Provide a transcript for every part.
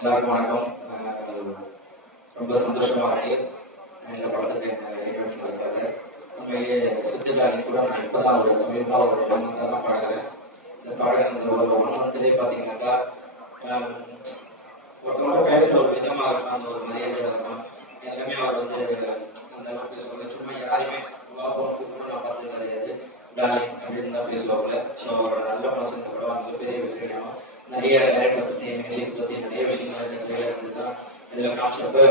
எல்லாருக்கும் வணக்கம். ரொம்ப சந்தோஷமா இருக்கு இந்த படத்துக்கு இன்வைட் பண்ணியிருக்காரு. உண்மையிலேயே சித்துக்காரி கூட நான் இப்போ தான் ஒரு சமீபமாக ஒரு 1 month தான் பழகிறேன். இந்த பழகின ஒரு 1 monthலேயே பார்த்தீங்கன்னாக்கா ஒருத்தரோட பேசுகிற ஒரு விதமாக இருக்கும், அந்த ஒரு மரியாதை இருக்கும். எல்லாமே அவர் வந்து அந்த அளவுக்கு சொல்ல சும்மா யாரையுமே கூப்பிட்டு நான் பார்த்தது கிடையாது. டார்லிங் அப்படின்னு தான் பேசுவாங்க. ஸோ அவரோட நல்ல மனசுங்க கூட அவங்க பெரிய வெற்றியும் நிறைய டைரக்டர் பற்றி மியூசிக் பற்றி நிறைய விஷயங்கள் கிளியராக இருந்தது தான் இதில் காமிச்சப்போ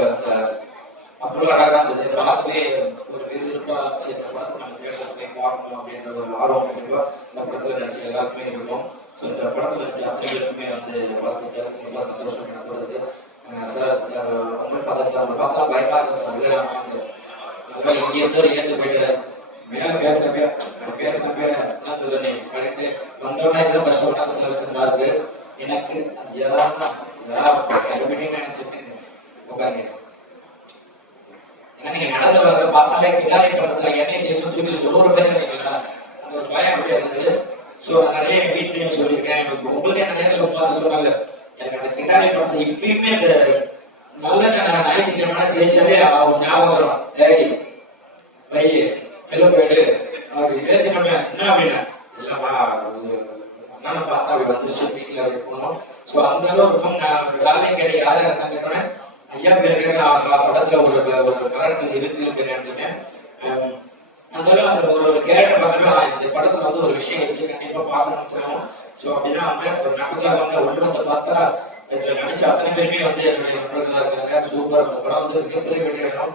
அவ்வளோ அழகாக இருந்தது. பார்க்கவே ஒரு விறுவிறுப்பாக இந்த படத்தை நம்ம தேட்டரில் போய் பார்க்கணும் அப்படின்ற ஒரு ஆர்வம் கண்டிப்பாக இந்த படத்தில் நடிச்ச எல்லாருக்குமே இருக்கும். ஸோ இந்த படத்தில் நடிச்ச அத்தனைகளுக்குமே வந்து பார்த்துட்டு ரொம்ப சந்தோஷம் எனக்கு வருது. சார் உங்களுக்கு பார்த்தா சார் அவங்க பார்த்தா பயமாக இருக்கு சார். இல்லை சார் அதெல்லாம் இங்கேருந்து ஏந்து போயிட்டு மேலே பேசுகிறப்ப என்ன சொல்லுங்க படித்து வந்தோடனே இதெல்லாம் கஷ்டப்பட்டாங்க சார். சாருக்கு எனக்கு நினைச்சிட்டு உட்காந்து ஏன்னா நீங்க நடந்து வரத பார்த்தாலே கிடாரி படத்துல எண்ணெய் தேய்ச்சி தூக்கி சொல்லுற பேர் நினைக்கிறா அந்த ஒரு பயம் அப்படியே இருந்தது. ஸோ நிறைய வீட்லையும் சொல்லியிருக்கேன். எனக்கு உங்களுக்கு என்ன நேரில் பார்த்து சொன்னாங்க எனக்கு அந்த கிடாரி படத்தை இப்பயுமே இந்த நல்ல ஞாயிற்றுக்கிழமை தேய்ச்சாலே ஞாபகம் வரும். ஏய் பைய மெல்ல போயிடு அவருக்கு பேசி பண்ண என்ன அப்படின்னா இல்லைம்மா அண்ணனை பார்த்தா அப்படி வந்துருச்சு வீட்டில் அப்படி போனோம். ஸோ அந்த அளவுக்கு நான் வேலையும் கேட்டு யாரும் இருந்தாங்க கேட்டேன் ஐயா பேருக்கு நான் படத்துல ஒரு கரெக்ட் இருக்கு அப்படின்னு நினைச்சேன். அதனால அந்த ஒரு கேரக்டர் பார்த்தீங்கன்னா இந்த படத்துல வந்து ஒரு விஷயம் இருக்கு கண்டிப்பா பார்க்கணும்னு தோணும். ஸோ அப்படின்னா வந்து ஒரு நட்புக்காக வந்து ஒன்றுத்தை பார்த்தா இதுல நினைச்ச அத்தனை பேருமே வந்து என்னுடைய நண்பர்களாக இருக்காங்க. சூப்பர் அந்த படம் வந்து மிகப்பெரிய வெளியிடணும்.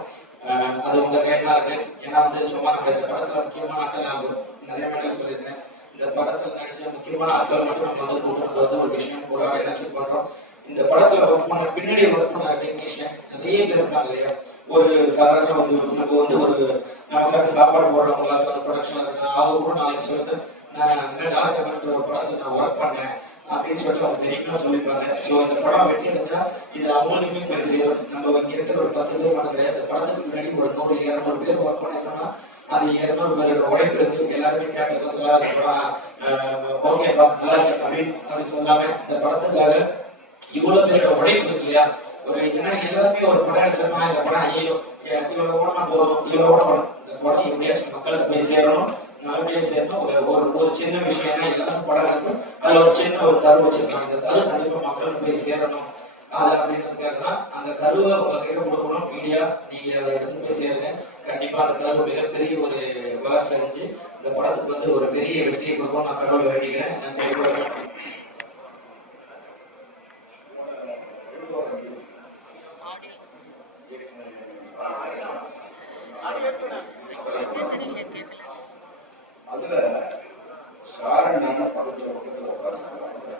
அது உங்க கையில் தான் இருக்கு. ஏன்னா வந்து சும்மா நம்ம இந்த படத்துல முக்கியமான ஆட்கள் நான் நிறைய மேலே சொல்லியிருக்கேன். இந்த படத்துல நடிச்ச முக்கியமான ஆட்கள் மட்டும் நம்ம வந்து கூட்டுறது வந்து ஒரு விஷயம் கூட நினைச்சு பண்றோம். இந்த படத்துல ஒர்க் பண்ண பின்னாடி ஒர்க் பண்ண டெக்னீஷியன் நிறைய பேர் இருப்பாங்க இல்லையா. ஒரு சாதாரண வந்து நம்ம வந்து ஒரு நமக்காக சாப்பாடு போடுறவங்களா ப்ரொடக்ஷன் இருக்காங்க அவங்க கூட நாளைக்கு சொல்லிட்டு நான் டாக்டர் ஒரு படத்துல நான் ஒர்க் பண்ணேன் அப்படின்னு சொல்லிட்டு அவங்க தெரியுமா சொல்லியிருப்பாங்க. ஸோ இந்த படம் வெற்றி எடுத்தா இது அவங்களுக்குமே பெருசு. நம்ம இங்கே இருக்கிற ஒரு 10 பேர் மனதில் இந்த படத்துக்கு முன்னாடி ஒரு 100-200 பேர் ஒர்க் பண்ணிருக்கோம்னா அது 200 பேரோட உழைப்பு இருக்கு. எல்லாருமே கேட்டு வந்து அந்த படம் ஓகேப்பா நல்லா இருக்கு அப்படின்னு சொல்லாம இந்த படத்துக்காக இவ்வளவு பேரோட உழைப்பு இருக்கு இல்லையா. ஒரு ஏன்னா எல்லாருமே ஒரு படம் எடுத்துருமா இந்த படம் ஐயோ இவ்வளவு ஓடமா போகணும் இவ்வளவு ஓட படம் இந்த படம் எப்படியாச்சும் மக்களுக்கு போய் சேரணும் நல்லபடியா சேரணும். ஒரு சின்ன விஷயம் எல்லாரும் படம் இருக்கு அதுல ஒரு சின்ன ஒரு கரு வச்சிருக்காங்க. அந்த கரு கண்டிப்பா மக்களுக்கு போய் சேரணும். அது அப்படின்னு கேட்கலாம் அந்த கருவை உங்ககிட்ட கொடுக்கணும். மீடியா நீங்க அதை எடுத்து போய் சேருங்க. கண்டிப்பா அந்த கருவை மிகப்பெரிய ஒரு வளர்ச்சி அடைஞ்சு இந்த படத்துக்கு வந்து ஒரு பெரிய வெற்றியை கொடுக்கும் நான் கடவுளை வேண்டிக்கிறேன். நன்றி. அதுல சாரணான பக்கத்துல உட்கார்ந்து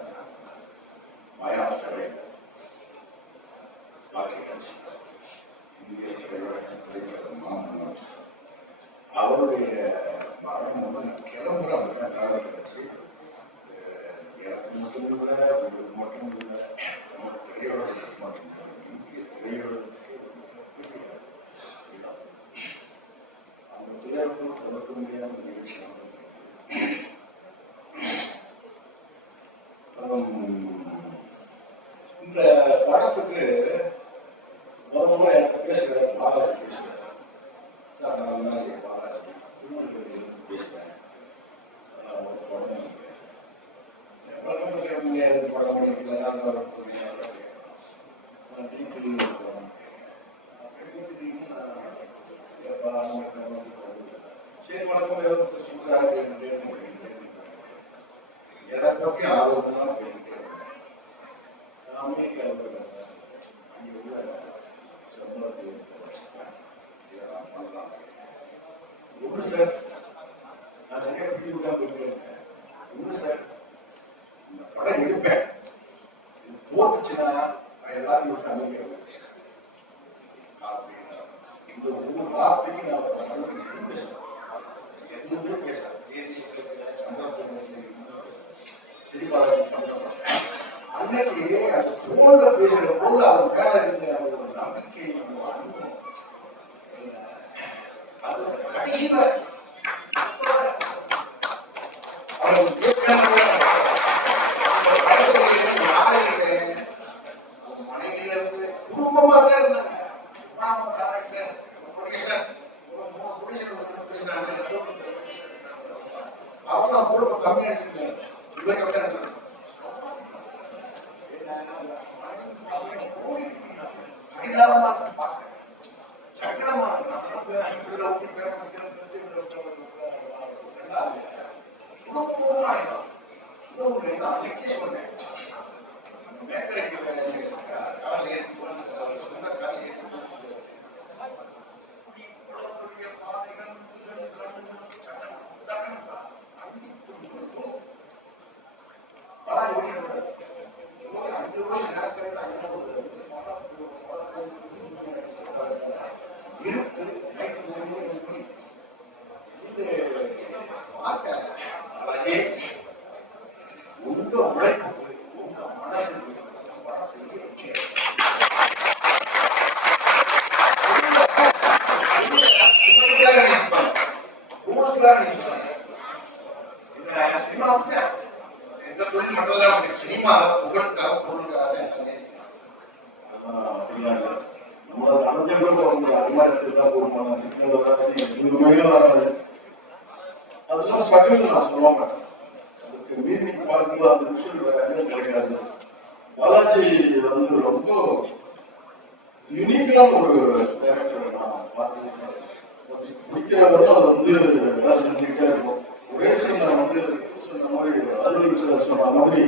மயாக்கரை இந்திய திரைப்பட மாமன்னர் அவருடைய மரணம் வந்து கிளம்புற காலம் கிடைச்சி எனக்கு மட்டும் இல்லை உங்களுக்கு மட்டும் இல்லை நம்ம திரையுலகத்துக்கு மட்டும் இல்லை இந்திய திரையுலகத்துக்கு அந்த துயரத்தில் தவிர்க்க முடியாத நிகழ்ச்சி. இந்த படத்துக்கு முதல்ல எனக்கு பேசுகிறேன் பாலாஜி பேசுகிறேன் சார். நான் அந்த மாதிரி பாலாஜி திருமணத்தில் பேசுகிறேன் படம் படம் முடிக்கல சரி வணக்கம் சுகாதார எதை பற்றி ஆர்வம்லாம் போயிட்டே இருந்தேன். அமெரிக்காவில் சார் அங்கே உள்ள சம்பளத்தை இதெல்லாம் பண்ணலாம் ஒன்று சார். நான் சரியாக பிடிவு தான் போயிட்டே இருக்கேன். ஒன்று சார் இந்த படம் எடுப்பேன் இது போத்துச்சுன்னா நான் எல்லாத்தையும் விட்டு அமெரிக்கா போயிருக்கேன் அப்படின்னா இந்த ஒரு வார்த்தைக்கு நான் பேசுறேன். எதுவுமே பேசுறேன் அன்னைக்கு அந்த போன்ல பேசுற போது அவர் மேல இருந்த ஒரு நம்பிக்கை அது கடைசியில அவர் நடிகர்ல இருந்து குடும்பமா தான் இருந்தாங்க. டைரக்டர் ப்ரொடியூசர் அவரும் குடும்பம் கம்மியா எடுத்துருக்காரு. இவருக்கு எப்படி எடுத்துருக்காரு சங்கடமா உங்க உழைப்புக்கு உங்க மனசுக்கு எந்த தொழில் மட்டும்தான் சினிமா புகழுக்காக பொருளுக்காக நம்ம கலைஞர்கள் அதிகாரத்துக்கு போடுவாங்க சிக்கல் வராது எதுவுமே வராது. அதெல்லாம் ஸ்ட்ரகிள் நான் சொல்ல மாட்டேன். அதுக்கு மீட்டிங் பார்க்கும்போது அந்த விஷயம் வேற கிடைக்காது. பாலாஜி வந்து ரொம்ப யூனிக்கான ஒரு கேரக்டர் நான் பார்த்துருக்கேன். பிடிக்கிறவரும் அதை வந்து எல்லாரும் செஞ்சுக்கிட்டே இருக்கும். ஒரே சீன்ல வந்து சொன்ன மாதிரி அலுவலக சொன்ன மாதிரி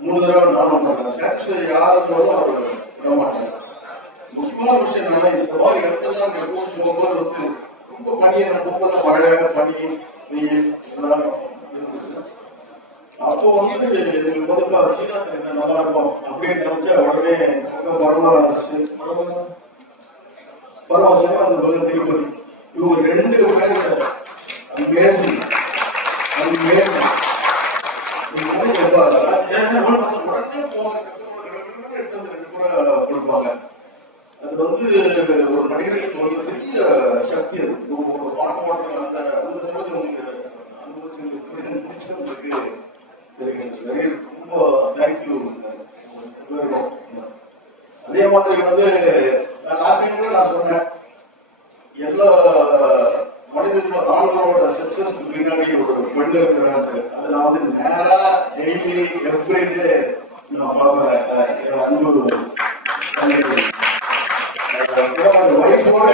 3 தடவை நானும் பண்ணேன். சாக்ஸ் யாரும் அவர் விட மாட்டாங்க. முக்கியமான விஷயம் என்னன்னா இந்த மாதிரி இடத்துல போகும்போது வந்து ரொம்ப பனியை போகும்போது மழை பனி வெயில் எல்லாம் இருந்தது. அப்போ வந்து எங்களுக்கு சீனா நல்லா இருக்கும் அப்படின்னு நினைச்சா உடனே பரவாசம் அந்த பக்கம் திருப்பதி இவங்க 2 பேர் சார் அமேசிங் உடனே கொடுப்பாங்க. அது வந்து ஒரு நடிகர்களுக்கு வந்து பெரிய சக்தி. அது ஒரு பாட்டு பாட்டு அந்த சமயத்தில் உங்களுக்கு அனுபவிச்சு ரொம்ப தேங்க்யூ. அதே மாதிரி வந்து லாஸ்ட் டைம் நான் சொன்னேன் எல்லா மனிதர்களோட ஆண்களோட சக்சஸ்க்கு பின்னாடி ஒரு பெண் இருக்கிறாங்க. அது நான் வந்து நேரா டெய்லி எவ்ரிடே நான் பார்ப்பேன். என் அன்பு ஒய்ஃபோட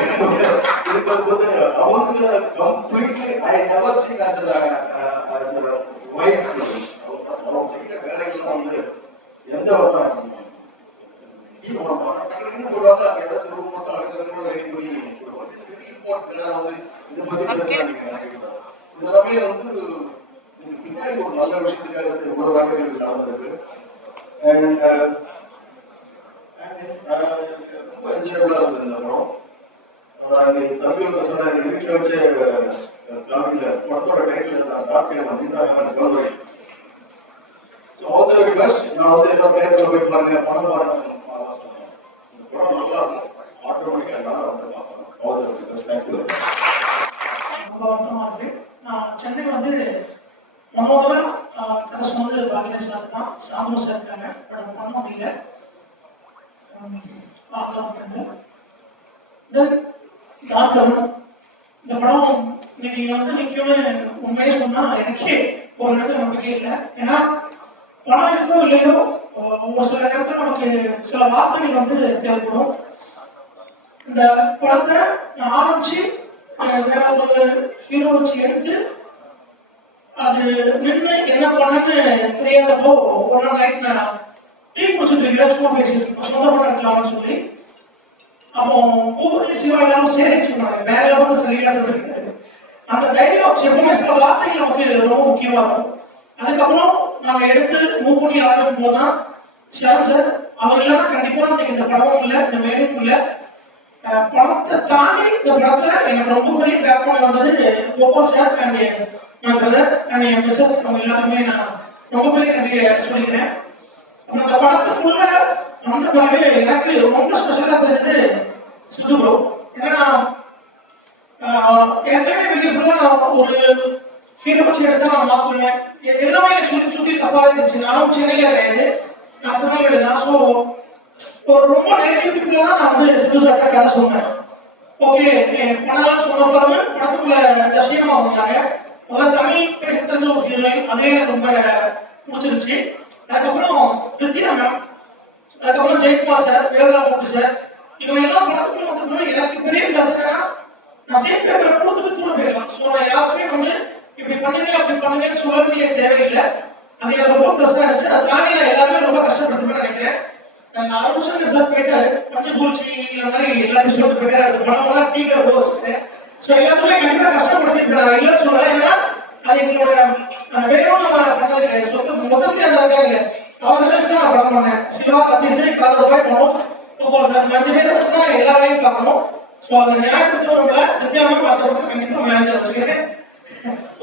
இருக்கும்போது அவங்க completely I never seen as a wife. அவங்க செய்யற வேலைகள்லாம் வந்து எந்த வகையா இருக்கும் போடுவாங்க. அங்கே ஏதாவது குடும்ப மட்டும் அழுகிறவங்க ரெடி பண்ணி கொடுப்பாங்க. இது வெரி இம்பார்ட்டன்ட். வந்து இதை பற்றி பேசுறாங்க. இதெல்லாமே வந்து பின்னாடி ஒரு நல்ல விஷயத்துக்காக எவ்வளவு வேலைகள் நடந்திருக்கு. அண்ட் ரொம்ப என்ஜாயபிளா இருந்தது இந்த படம். தம்பியோட சொன்ன வீட்டில் வச்ச படத்தோட டைட்டில் டாக்டர் வந்து so all the very best. நான் வந்து என்னோட தேட்டரில் போய் பாருங்க, படம் பாருங்க. இந்த படம் நல்லா இருக்கும். ஆட்டோமேட்டிக்காக எல்லாரும் வந்து பார்க்கணும். All the very best. Thank you. ரொம்ப வருத்தமா இருக்கு. நான் சென்னை வந்து முதல்ல கதை சொன்னது பாகினேஷ் சார் தான். சாமு சார் இருக்காங்க. படம் பண்ண முடியல. இந்த படம் இன்னைக்கு வந்து நிற்கும்னு உண்மையே சொன்னா எனக்கே ஒரு இடத்துல நம்பிக்கை இல்லை. ஏன்னா படம் இருக்கோ இல்லையோ ஒரு சில நேரத்தில் நமக்கு சில வார்த்தைகள் வந்து தேவைப்படும். இந்த படத்தை நான் ஆரம்பிச்சு வேற ஒரு ஹீரோ வச்சு எடுத்து அது நின்று என்ன பண்ணன்னு தெரியாதப்போ ஒரு நாள் நைட் நான் டீ குடிச்சுட்டு சும்மா பேசிட்டு சொந்த படம் இருக்கலாம்னு சொல்லி அப்போ பூபதி சிவா எல்லாரும் சேர்த்து சொன்னாங்க. வேற வந்து சரியா சொல்லிருக்காரு. அந்த டைலாக் எப்பவுமே சில வார்த்தைகள் நமக்கு ரொம்ப முக்கியமா இருக்கும். அதுக்கப்புறம் நாங்க எடுத்து மூவ் பண்ணி ஆரம்பிக்கும் போதுதான் ஷான் சார் அவர் இல்லைன்னா கண்டிப்பா இந்த படமும் இல்லை, இந்த மேடையும் இல்லை. படத்தை தாண்டி இந்த படத்துல எனக்கு ரொம்ப பெரிய பேக்ரவுண்ட் வந்தது கோபால் சார் அண்ட் என் பிரதர் அண்ட் என் மிஸ்ஸஸ் அவங்க எல்லாருமே நான் ரொம்ப பெரிய நன்றியை சொல்லிக்கிறேன். அந்த படத்துக்குள்ள அந்த பிறகு எனக்கு ரொம்ப ஸ்பெஷலா தெரிஞ்சது சித்து ப்ரோ. ஏன்னா ஏற்கனவே வெளியே ஃபுல்லா நான் ஒரு ஹீரோ வச்சு எடுத்தா நான் மாற்றுவேன். எல்லாமே எனக்கு சுற்றி சுற்றி தப்பா இருந்துச்சு. நானும் சென்னையில கிடையாது, நான் திருநெல்வேலி தான். ஸோ ஒரு ரொம்ப நெகட்டிவ்ல தான் நான் வந்து சிந்து சார்ட்ட கதை சொன்னேன். ஓகே பண்ணலாம்னு சொன்ன பிறகு படத்துக்குள்ள தர்ஷியமா வந்தாங்க. முதல்ல தமிழ் பேச தெரிஞ்ச ஒரு ஹீரோயின், அதே எனக்கு ரொம்ப பிடிச்சிருச்சு. அதுக்கப்புறம் ரித்தியா மேம், அதுக்கப்புறம் ஜெயக்குமார் சார், வேலுராமூர்த்தி சார், இவங்க எல்லாம் படத்துக்குள்ள வந்தப்போ எனக்கு பெரிய பிரச்சனை நான் சேம் பேப்பரை கொடுத்துட்டு தூர போயிடலாம். ஸோ நான் யாருக்குமே வந்து இப்படி பண்ணுங்க அப்படி பண்ணுங்கன்னு சொல்ல வேண்டிய தேவையில்லை. அது எனக்கு ரொம்ப ப்ளஸ்ஸாக இருந்துச்சு. அதை தாண்டி நான் எல்லாருமே ரொம்ப கஷ்டப்படுத்துவேன்னு நினைக்கிறேன். அருண் சார் போயிட்டாரு, பஞ்சபூச்சி இந்த மாதிரி எல்லாத்தையும் சொல்லிட்டு போயிட்டாரு. அது பணமெல்லாம் டீ கடை வச்சுருக்கேன். ஸோ எல்லாத்துக்குமே கண்டிப்பாக கஷ்டப்படுத்திருக்கேன். நான் இல்லைன்னு சொல்லலை. ஏன்னா அது எங்களோட வேணும் நம்ம பண்ணது சொத்து மொத்தத்துலேயே அந்த இருக்காங்க. அவங்க வச்சு தான் நான் படம் பண்ணேன். சிவா, கத்தீசை, காதல்பாய், மனோஜ், 5 பேரை வச்சு தான் எல்லா வேலையும் பார்க்கணும். ஸோ அதை நியாயப்படுத்தவங்கள நித்தியானமாக பார்த்துக்கிறது கண்டிப்பாக மேனேஜர் வச்சுக்கிறேன்.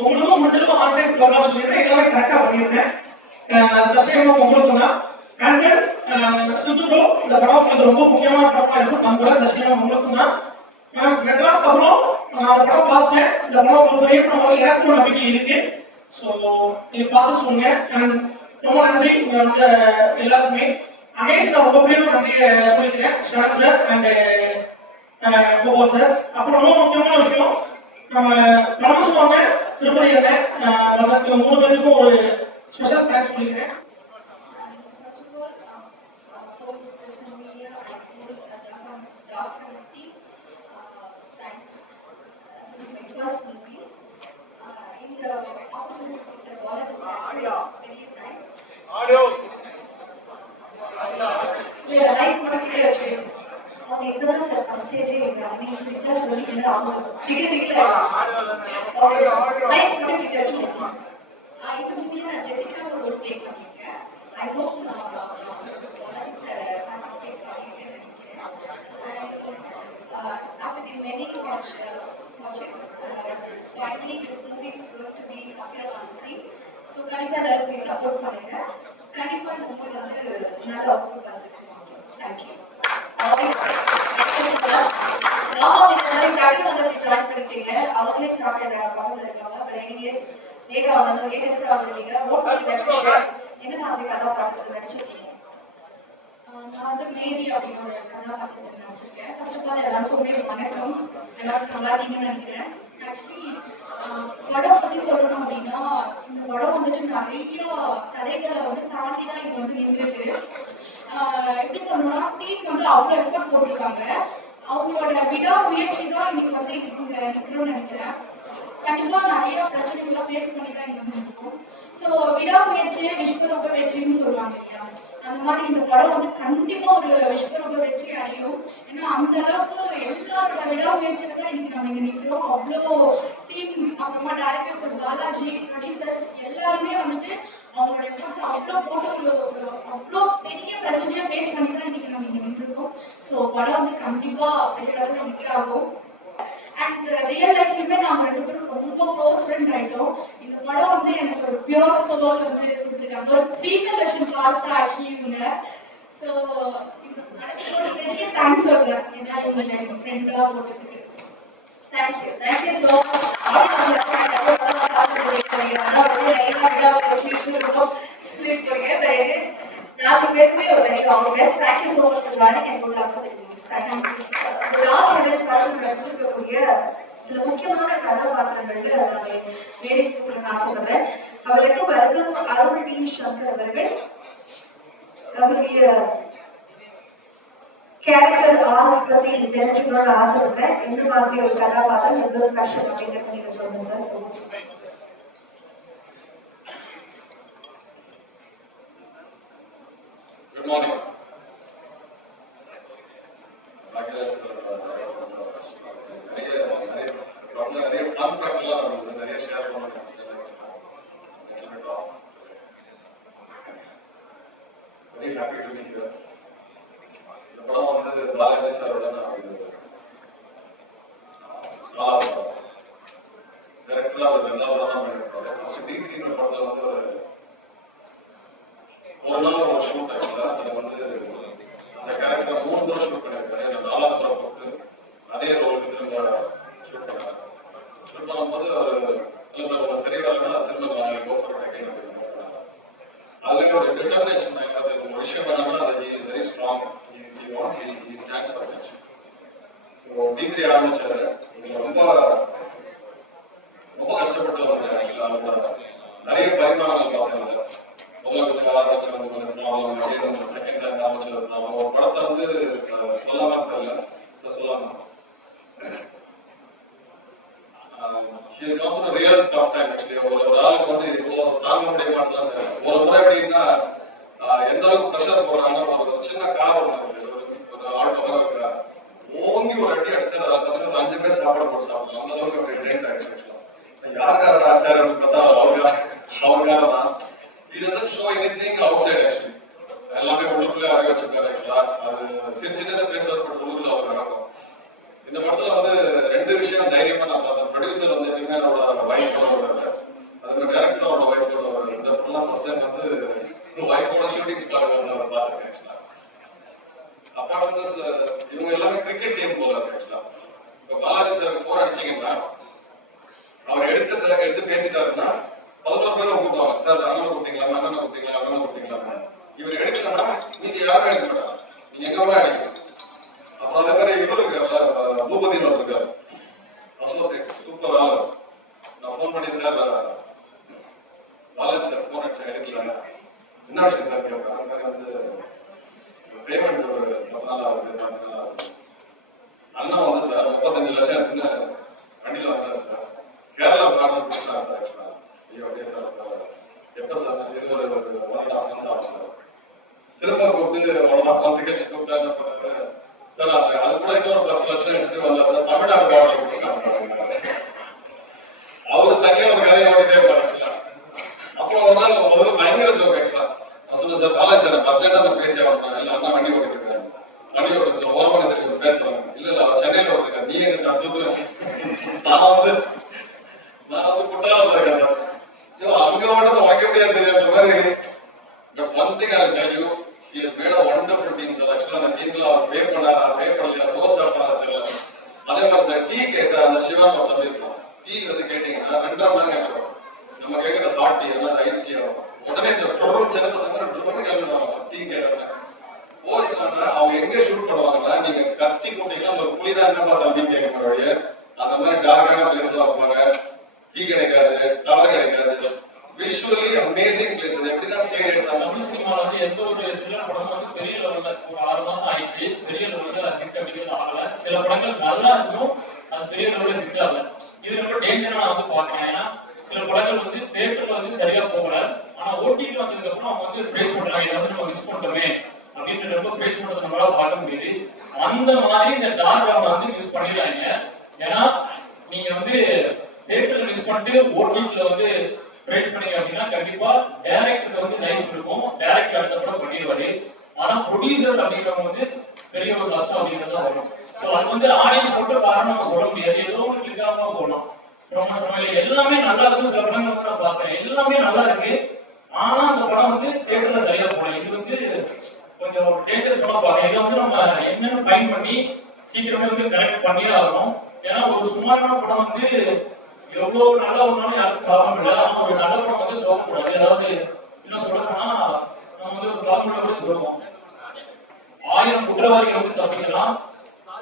உங்களுக்கும் முடிஞ்சிருக்கும் ஆன் டைம் ப்ரோக்ராம் சொல்லியிருந்தேன். எல்லாமே கரெக்டாக பண்ணியிருந்தேன். தர்ஷகம் உங்களுக்கு தான். அண்ட் சிந்து இந்த படம் உங்களுக்கு ரொம்ப முக்கியமான படமாக இருக்கும் நம்புறேன். தர்ஷகம் உங்களுக்கு தான். மெட்ராஸ்க்கு அப்புறம் நான் அந்த படம் பார்த்தேன். இந்த படம் உங்களுக்கு ஏற்படும் எனக்கு ஒரு நம்பிக்கை இருக்கு. ஸோ நீங்கள் பார்த்து சொல்லுங்க. அண்ட் ரொம்ப நன்றி இங்கே வந்து எல்லாருக்குமே. அமேஷ் நான் ரொம்ப பெரிய நன்றியை சொல்லிக்கிறேன். Shaan sir and Gopal sir. அப்புறம் ரொம்ப முக்கியமான விஷயம், நம்ம படம் சொல்லுவாங்க திருப்பதி அதற்கு 3 பேருக்கும் ஒரு ஸ்பெஷல் தேங்க்ஸ் சொல்லிக்கிறேன். அவங்க இதுதான் சார் ஃபர்ஸ்ட் ஸ்டேஜே எல்லாமே பிசினஸ் சொல்லி அவங்க டிகிரி லைஃப் கிட்ட வச்சிருக்கேன். இதுக்கு முன்னாடி நான் ஜெசிகா ஒரு ப்ளே பண்ணிருக்கேன். ஐ ஹோப் நான் சாட்டிஸ்ஃபைட் பண்ணிருக்கேன்னு நினைக்கிறேன். after the many projects finally this movie is going to be appear on screen. So கண்டிப்பா எல்லாரும் போய் சப்போர்ட் பண்ணுங்க. கண்டிப்பா இந்த மூவி வந்து நல்ல அவுட்புட் வந்துருக்கு. Thank you. ஜாயின் பண்ணிட்டீங்க. அவங்களே ஸ்டார்ட் பக்கத்தில் இருக்காங்க. என்ன மாதிரி கதாபாத்திரத்தில் நடிச்சிருக்கீங்க? நான் வந்து மேரி அப்படின்னு ஒரு கதாபாத்திரத்தில் நடிச்சிருக்கேன். ஃபர்ஸ்ட் ஆஃப் ஆல் எல்லாருக்குமே வணக்கம். எல்லாரும் நல்லா இருக்கீங்கன்னு நினைக்கிறேன். ஆக்சுவலி படம் பற்றி சொல்லணும் அப்படின்னா இந்த படம் வந்துட்டு நிறைய கதைகளை வந்து தாண்டி தான் இது வந்து நின்றுருக்கு. எப்படி சொல்லணும்னா டீம் வந்து அவ்வளோ எஃபர்ட் போட்டிருக்காங்க. அவங்களோட விடாமுயற்சி தான் இன்னைக்கு வந்து இவங்க நிற்கணும்னு நினைக்கிறேன். கண்டிப்பாக நிறைய பிரச்சனைகள்லாம் ஃபேஸ் பண்ணி தான் இங்கே வந்து இருக்கும். ஸோ விடாமுயற்சியே விஸ்வரூப வெற்றின்னு சொல்லுவாங்க இல்லையா, அந்த மாதிரி இந்த படம் வந்து கண்டிப்பாக ஒரு விஸ்வரூப வெற்றி அடையும். ஏன்னா அந்த அளவுக்கு எல்லாரோட விடாமுயற்சியில தான் இன்னைக்கு நம்ம இங்கே நிற்கிறோம். அவ்வளோ டீம், அப்புறமா டைரக்டர்ஸ், பாலாஜி, ப்ரொடியூசர்ஸ் எல்லாருமே வந்துட்டு அவங்களோட எஃபர்ட்ஸ் அவ்வளோ போட்டு ஒரு அவ்வளோ பெரிய பிரச்சனையாக ஃபேஸ் பண்ணி தான் இன்னைக்கு நம்ம இங்கே நின்றுருக்கோம். ஸோ படம் வந்து கண்டிப்பாக பெரிய அளவில் ஹிட் ஆகும். அண்ட் ரியல் லைஃப்லையுமே நாங்கள் 2 பேரும் ரொம்ப க்ளோஸ் ஃப்ரெண்ட் ஆகிட்டோம். இந்த படம் வந்து எனக்கு ஒரு பியூர் சோல் வந்து கொடுத்துருக்காங்க. ஒரு ஃபீமேல் வெர்ஷன் பார்த்தா ஆக்சுவலி இவங்க. ஸோ இந்த படத்துக்கு ஒரு பெரிய தேங்க்ஸ் சொல்கிறேன். ஏன்னா இவங்க எனக்கு ஃப்ரெண்டாக போட்டதுக்கு தேங்க்யூ ஸோ மச். நாலு பேருக்குமே ஒரு அவங்க best. Thank you so much for joining and good luck for the movies. நடிச்சிருக்கக்கூடிய சில முக்கியமான கதாபாத்திரங்களுக்கு நான் வேலைக்கு கொடுக்க ஆசைப்படுறேன். அவருக்கு வர்க்கம் அருள் டி சங்கர் அவர்கள் அவருடைய கேரக்டர் ஆர்ட் பத்தி தெரிஞ்சுக்கணும்னு ஆசைப்படுறேன். எந்த மாதிரி ஒரு கதாபாத்திரம் எவ்வளவு ஸ்பெஷல் அப்படிங்கிறத நீங்க சொல்லுங்க சார். Good morning. நிறைய ஃபன் ஃபேக்ட்லாம் வருது, நிறைய ஷேர் பண்ணுறேன். Very happy to meet you. இந்த படம் வந்து பாலாஜி சாரோட டேரக்டர்லாம் ஒரு 2வது படம் பண்ணியிருப்பாரு. ஃபர்ஸ்ட் டிகிரிங்கிற படத்தில் வந்து ஒரு நாள் ஒரு ஷூட் ஆகிடுது. அதில் வந்து அந்த கேரக்டர் 3 தடவை ஷூட் பண்ணியிருக்காரு. 4வது படம் போட்டு அதே ரோலுக்கு திரும்ப ஷூட் பண்ணாங்க. ஷூட் பண்ணும்போது இல்லை சார் உங்கள் சரி வரலன்னா திரும்ப நாளைக்கு கோ ஃபார் டேக்கிங் அதுலேயே ஒரு டிட்டர்மினேஷன். அது ஒரு விஷயம் பண்ணாங்கன்னா அது வெரி ஸ்ட்ராங். டிகிரி ஆரம்பிச்சாரு. இதுல ரொம்ப ரொம்ப கஷ்டப்பட்டு வந்தாரு. ஆக்சுவலா நிறைய பரிமாணங்கள் பார்த்தாங்க. முதல்ல கொஞ்சம் ஆரம்பிச்சு வந்து செகண்ட் டைம் ஆரம்பிச்சு ஒரு படத்தை வந்து சொல்லாம தெரியல சார் சொல்லாம she has gone through a real tough time actually. ஒரு ஆளுக்கு வந்து இவ்வளோ தாங்க முடிய மாட்டேன். ஒரு முறை எப்படின்னா எந்த அளவுக்கு ப்ரெஷர் போடுறாங்கன்னா ஒரு சின்ன கார் ஒன்று ஒரு ஆட்டோ ஓங்கி ஒரு அடி அடிச்சு அதை பார்த்துட்டு ஒரு 5 பேர் சாப்பாடு போட்டு சாப்பிடலாம். அந்த அளவுக்கு ஒரு ட்ரெயின் ஆயிடுச்சு. யாருக்காரா சார் அப்படின்னு பார்த்தா அவருக்காக தான். He doesn't show anything outside actually. எல்லாமே உள்ளுக்குள்ளே அறிய வச்சிருக்காரு. அது சின்னதாக பேசுறது உள்ளுக்குள்ள அவர் நடக்கும். இந்த படத்துல வந்து 2 விஷயம் தைரியமா நான் பார்த்தேன். ப்ரொடியூசர் வந்து எப்பயுமே அவரோட வைஃபோட வருவாரு, அதுக்கு டேரக்டரோட வைஃபோட வருவாரு. இந்த படம் ஃபர்ஸ்ட் டைம் வந்து வைஃபோட ஷூட்டிங் ஸ்பாட் வந்து அவர் பார்த்துருக்கேன். ஆக்சுவலா அப்பார்ட் ஃப்ரம் திஸ் இவங்க எல்லாமே கிரிக்கெட் டீம் போல இருக்கு. ஆக்சுவலா இப்போ பாலாஜி சார் ஃபோன் அடிச்சிங்கன்னா அவர் எடுத்து பேசிட்டாருன்னா 11 பேரும் கூப்பிடுவாங்க. சார் அண்ணனை கூப்பிட்டீங்களா, அண்ணனை கூப்பிட்டீங்களா, அண்ணனை கூப்பிட்டீங்களா. இவர் எடுக்கலன்னா நீங்க யாரும் எடுக்க மாட்டாங்க, நீங்க எங்க வேணா எடுக்கலாம். அப்புறம் அதே மாதிரி இவர் இருக்காரு, பூபதினு இருக்காரு, அசோசியேட் சூப்பர் ஆளு. நான் ஃபோன் பண்ணி சார் பாலாஜி சார் ஃபோன் அடிச்சு எடுக்கல, என்ன விஷயம் சார் கேட்பேன். அந்த மாதிரி வந்து பேமெண்ட் ஒரு 10 நாள் ஆகுது, 5 நாள் ஆகுது. அண்ணா வந்து சார் 35 லட்சம் எடுத்துன்னு வண்டியில் வந்தாரு சார். கேரளா ஆர்டர் பிடிச்சாங்க சார். ஆக்சுவலா ஐயோ அப்படியே சார் எப்போ சார் இது ஒரு 1.5 month ஆகும் சார். திரும்ப கூப்பிட்டு 1.5 month கழிச்சு கூப்பிட்டாங்க சார். அது கூட இன்னொரு 10 லட்சம் எடுத்துட்டு வந்தார் சார். தமிழ்நாடு ஆர்டர் பிடிச்சாங்க சார். அவரு தனியாக ஒரு கதையை ஓடிட்டே இருப்பாரு. அப்புறம் ஒரு நாள் முதல்ல பயங்கர ஜோக். ஆக்சுவலா நான் சொன்னேன் சார் பாலாஜி சார் அர்ஜென்டா நான் பேசி ஆகணும். இல்லை அண்ணா வண்டி ஓடிட்டு இருக்காரு, வண்டி ஓடிட்டு சார் ஓரமான தெரியும் பேசுவாங்க. இல்லை அவர் சென்னையில் ஓடிருக்காரு, நீ எங்க நான் வந்து குற்றாலம் இருக்கேன் சார். அங்க ஓடுறது வாங்க முடியாது தெரியுற மாதிரி. But one thing I tell you, he has made a wonderful team sir. Actually அந்த டீம்ல அவர் பே பண்ணல சோர்ஸ் பண்ணாரு தெரியல. அதே மாதிரி சார் டீ கேட்ட அந்த சிவா பத்தி இருக்கும். டீ வந்து கேட்டீங்கன்னா 2.5 மணி நேரம் ஆச்சு. நம்ம கேட்கிற ஹாட் டீ எல்லாம் ஐஸ் டீ உடனே சின்ன பசங்க கிளம்புறாங்க டீ கேட்டாங்க. போதுன்னா அவங்க எங்க ஷூட் பண்ணுவாங்கன்னா நீங்க கத்தி போட்டீங்கன்னா ஒரு புலிதான் என்ன பார்த்தா டீ கேட்க போறாங்க. அந்த மாதிரி டார்க்கான பிளேஸ்ல வைப்பாங்க, டீ கிடைக்காது, டவர் கிடைக்காது. Visually amazing place. அது எப்படிதான் தேடி எடுத்தாங்க. தமிழ் சினிமாவில் வந்து எந்த ஒரு த்ரில்லர் படமும் வந்து பெரிய லெவலில் ஒரு 6 மாசம் ஆயிடுச்சு, பெரிய லெவலில் ஹிட் அடிக்கிறது ஆகல. சில படங்கள் நல்லா இருக்கும், அது பெரிய லெவலில் ஹிட் ஆகல. இது ரொம்ப டேஞ்சரா நான் வந்து பார்க்கிறேன். ஏன்னா சில படங்கள் வந்து தியேட்டர்ல வந்து சரியா போகல, ஆனா ஓடிடி வந்ததுக்கு அப்புறம் அவங்க வந்து பிரைஸ் பண்றாங்க, இதை வந்து நம்ம மிஸ் பண்ணிட்டோமே அப்படின்னு ரொம்ப பிரைஸ் பண்றதை நம்மளால பார்க்க முடியுது. அந்த மாதிரி இந்த டார்க் ரவுண்ட் வந்து மிஸ் பண்ணிடுறாங்க. ஏன்னா நீங்க வந்து தியேட்டர்ல மிஸ் பண்ணிட்டு ஓடிடில வந்து பிரைஸ் பண்ணீங்க அப்படின்னா கண்டிப்பா டைரக்டருக்கு வந்து லைஃப் இருக்கும், டைரக்டர் அடுத்த படம் பண்ணிடுவாரு. ஆனா ப்ரொடியூசர் அப்படிங்கிறவங்க வந்து பெரிய ஒரு கஷ்டம் அப்படிங்கிறது தான் வரும். ஸோ அது வந்து ஆடியன்ஸ் மட்டும் காரணம் சொல்ல முடியாது, ஏதோ ஒரு கிளிக்காக போகலாம். எல்லாமே நல்லா இருக்கு. சில படங்கள் நான் பார்த்தேன், எல்லாமே நல்லா இருக்கு, ஆனா அந்த படம் வந்து தியேட்டர்ல சரியா போகல. இது வந்து கொஞ்சம் டேஞ்சரஸ் படம் பார்க்க. இதை வந்து நம்ம என்னன்னு ஃபைன் பண்ணி சீக்கிரமே வந்து கனெக்ட் பண்ணியே ஆகணும். ஏன்னா ஒரு சுமாரான படம் வந்து எவ்வளவு நல்ல ஒன்றாலும் யாருக்கும் ப்ராப்ளம் இல்லை, ஆனா ஒரு நல்ல படம் வந்து தோக்கக்கூடாது. அதாவது இன்னும் சொல்லணும்னா நம்ம வந்து ஒரு ப்ராப்ளம் கூட சொல்லுவோம், 1000 குற்றவாளிகள் வந்து தப்பிக்கலாம்,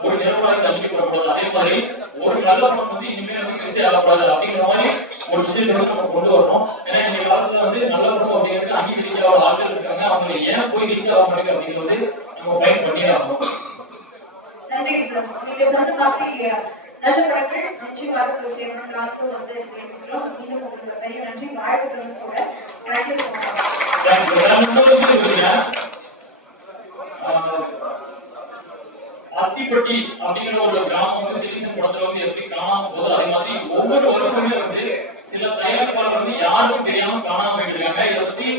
ஒரு நிரபராதி தண்டிக்கப்படக்கூடாது. அதே மாதிரி ஒரு நல்ல படம் வந்து இனிமேல் வந்து மிஸ் ஆகக்கூடாது அப்படிங்கிற மாதிரி ஒரு விஷயத்தை வந்து நம்ம கொண்டு வரணும். ஏன்னா இந்த காலத்துல வந்து நல்ல படம் அப்படிங்கிறது அங்கீகரிக்க ஒரு ஆட்கள் இருக்காங்க, அவங்க ஏன் போய் ரீச் ஆக மாட்டேங்குது அப்படிங்கிறது நம்ம ஃபைன் பண்ணியே ஆகணும். நன்றி சார். நீங்க சொன்ன மாதிரி நல்ல படங்கள் நிச்சயமாக சேரணும். நாட்கள் வந்து இன்னும் உங்களுக்கு பெரிய நன்றி வாழ்த்துக்களும் கூட. Thank you so much. அத்திப்பட்டி அப்படிங்கிற ஒரு கிராமம் வந்து சீசன் படத்துல வந்து எப்படி காணாம போகுது, அதே மாதிரி ஒவ்வொரு வருஷமே வந்து சில தயாரிப்பாளர் வந்து யாருக்கும் தெரியாம காணாம போயிட்டு இருக்காங்க. இதை பத்தி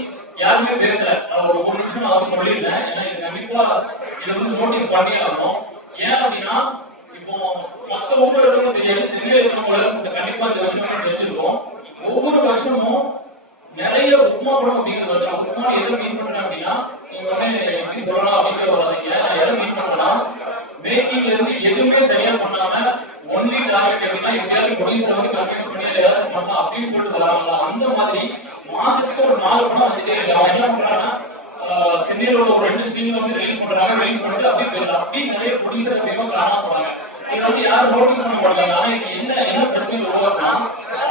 யாருமே பேசல. ஒரு 3 நிமிஷம் நான் சொல்லியிருந்தேன். ஏன்னா இது கண்டிப்பா இதை வந்து நோட்டீஸ் பண்ணி ஆகணும். ஏன் அப்படின்னா இப்போ மற்ற ஒவ்வொரு இடமும் தெரியாது, சென்னையில் இருக்கிறவங்க கண்டிப்பா இந்த வருஷம் தெரிஞ்சிருக்கும். ஒவ்வொரு வருஷமும் நிறைய உப்மா படம் அப்படிங்கிறது உப்மா எதை மீன் பண்றேன் அப்படின்னா நீங்க உடனே எப்படி சொல்லலாம் அப்படின்னு வராதிங்க. எதை மீன் பண்ணலாம், மேக்கிங்ல இருந்து எதுவுமே சரியா பண்ணாம ஒன்லி டார்கெட் எப்படின்னா எப்படியாவது ப்ரொடியூசர் வந்து கன்வின்ஸ் பண்ணி ஏதாச்சும் பண்ணலாம் அப்படின்னு சொல்லிட்டு வராங்களா. அந்த மாதிரி மாசத்துக்கு ஒரு 4 படம் வந்துட்டே இருக்கு. அவங்க என்ன பண்றாங்கன்னா சென்னையில் உள்ள ஒரு 2 ஸ்கிரீன்ல வந்து ரிலீஸ் பண்றாங்க, ரிலீஸ் பண்ணிட்டு அப்படியே போயிடலாம். அப்படி நிறைய ப்ரொடியூசர் அதிகமாக காணாம போறாங்க. இதை வந்து யாரும் நோட்டீஸ் பண்ண மாட்டாங்க. ஆனா இது என்ன பிரச்சனை உருவாக்குனா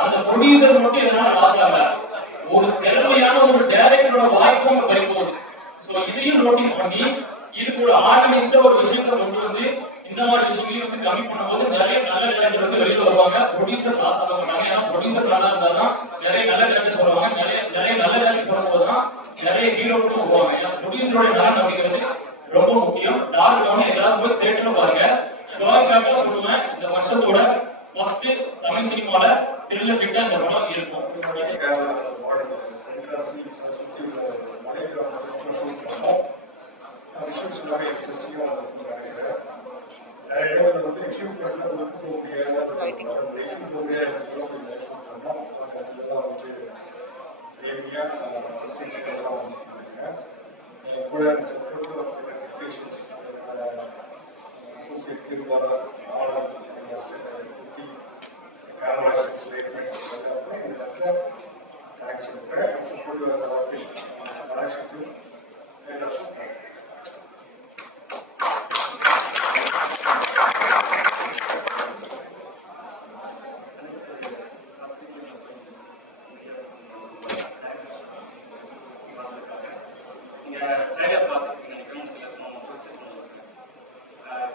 அந்த ப்ரொடியூசர் மட்டும் எதனால லாஸ் ஆகல, ஒரு திறமையான ஒரு டைரக்டரோட வாய்ப்பு அங்க பறிப்போகுது. ஸோ இதையும் நோட்டீஸ் பண்ணி இதுக்கு ஒரு ஆர்கனைஸ்டா ஒரு விஷயத்தை கொண்டு வந்து இந்த மாதிரி விஷயங்களையும் வந்து கம்மி பண்ணும்போது நிறைய நல்ல டைரக்டர் வந்து வெளியில வருவாங்க. ப்ரொடியூசர் லாஸ் ஆக மாட்டாங்க. ஏன்னா ப்ரொடியூசர் நல்லா இருந்தாதான் நிறைய நல்ல டைரக்டர் சொல்லுவாங்க. நிறைய நல்ல டைரக்டர் சொல்லும் போதுதான் நிறைய ஹீரோக்களும் வருவாங்க. ஏன்னா ப்ரொடியூசரோட நலன் அப்படிங்கிறது ரொம்ப முக்கியம். டார்க் டவுன் எல்லாரும் போய் தேட்டர்ல பாருங்க. ஷோர்ட்டா சொல்லுவேன், இந்த வருஷத்தோட ஃபர்ஸ்ட் தமிழ் சினிமால த்ரில்லர் ஹிட்டா இந்த படம் இருக்கும்.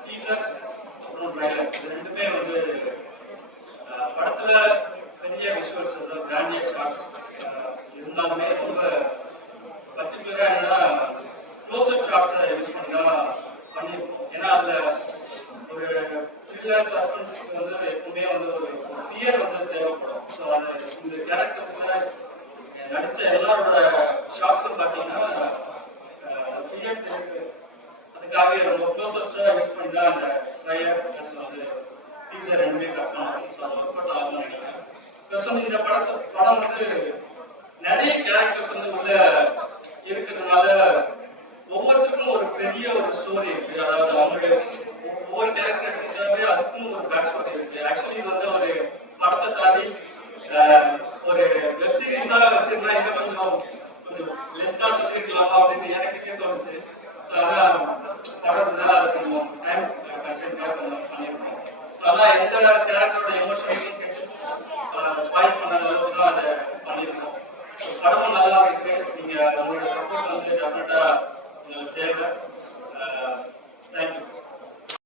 டீசர் அப்புறம் ட்ரைலர் இது ரெண்டுமே வந்து படத்துல பெரிய விஷுவல்ஸ் கிராண்டியர் ஷாட்ஸ் இருந்தாலுமே ரொம்ப பர்டிகுலரா என்னன்னா க்ளோஸ்அப் ஷாட்ஸை யூஸ் பண்ணி தான் பண்ணியிருக்கோம். ஏன்னா அதுல ஒரு த்ரில்லர் சஸ்பென்ஸ்க்கு வந்து எப்பவுமே வந்து ஒரு ஃபியர் வந்து தேவைப்படும். ஸோ அது இந்த கேரக்டர்ஸ்ல நடிச்ச எல்லாரோட ஷாட்ஸும் பார்த்தீங்கன்னா ஃபியர் அதுக்காகவே ரொம்ப க்ளோஸ்அப்ஸா யூஸ் பண்ணி தான் அந்த ட்ரைலர் ப்ளஸ் வந்து டீசர் ரெண்டுமே கட் பண்ணோம். ஸோ அது ஒர்க் அவுட் ஆகும்னு நினைக்கிறேன். ப்ளஸ் வந்து இந்த படம் வந்து நிறைய கேரக்டர்ஸ் வந்து உள்ள இருக்கிறதுனால ஒவ்வொருத்தருக்கும் ஒரு பெரிய ஒரு ஸ்டோரி இருக்கு. அதாவது அவங்களுடைய ஒவ்வொரு கேரக்டர் எடுத்துக்கிட்டாவே அதுக்கும் ஒரு பேக் ஸ்டோரி இருக்கு. ஆக்சுவலி இது வந்து ஒரு படத்தை தாண்டி ஒரு வெப் சீரிஸா வச்சிருந்தா இதை கொஞ்சம் லென்த்தா சொல்லிருக்கலாமா அப்படின்னு எனக்கே தோணுச்சு. படத்துல அது கொஞ்சம் டைம் கன்சென்ட்ரா பண்ணிருக்கோம். அதான் எந்த கேரக்டர்